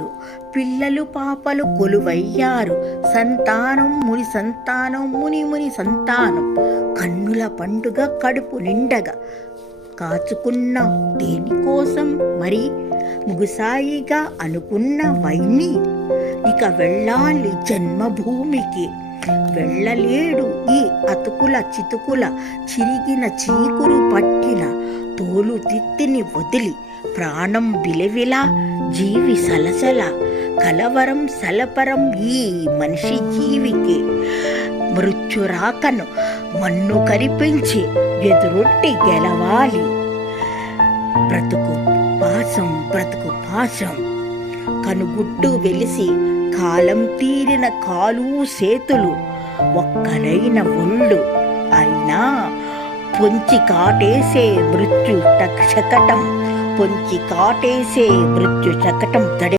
కొలువయ్యారు పిల్లలు పాపలు కొలువయ్యారు. సంతానం ముని సంతానం ముని ముని సంతానం. కన్నుల పండుగ కడుపు నిండగా. కాచుకున్న దేనికోసం మరి? ముగుసాయిగా అనుకున్న వైని. ఇక వెళ్ళాలి జన్మభూమికి. వెళ్ళలేడు ఈ అతుకుల చితుకుల చిరిగిన చీకురు పట్టిన తోలు తిత్తిని వదిలి ప్రాణం విలవిలా జీవి సలసల కలవరం సలపరం ఈ మనిషి జీవికి. మృత్యురాకను మన్ను కరిపించి ఎదురొట్టి గెలవాలి. బ్రతుకు పాసం బ్రతుకు పాసం. కనుగుట్టు వెలిసి కాలం తీరిన కాలు సేతులు ఒక్కలైన ఒళ్ళు. అయినా పొంచి కాటేసే మృత్యు శకటం పొంచి కాటేసే మృత్యు శకటం తడి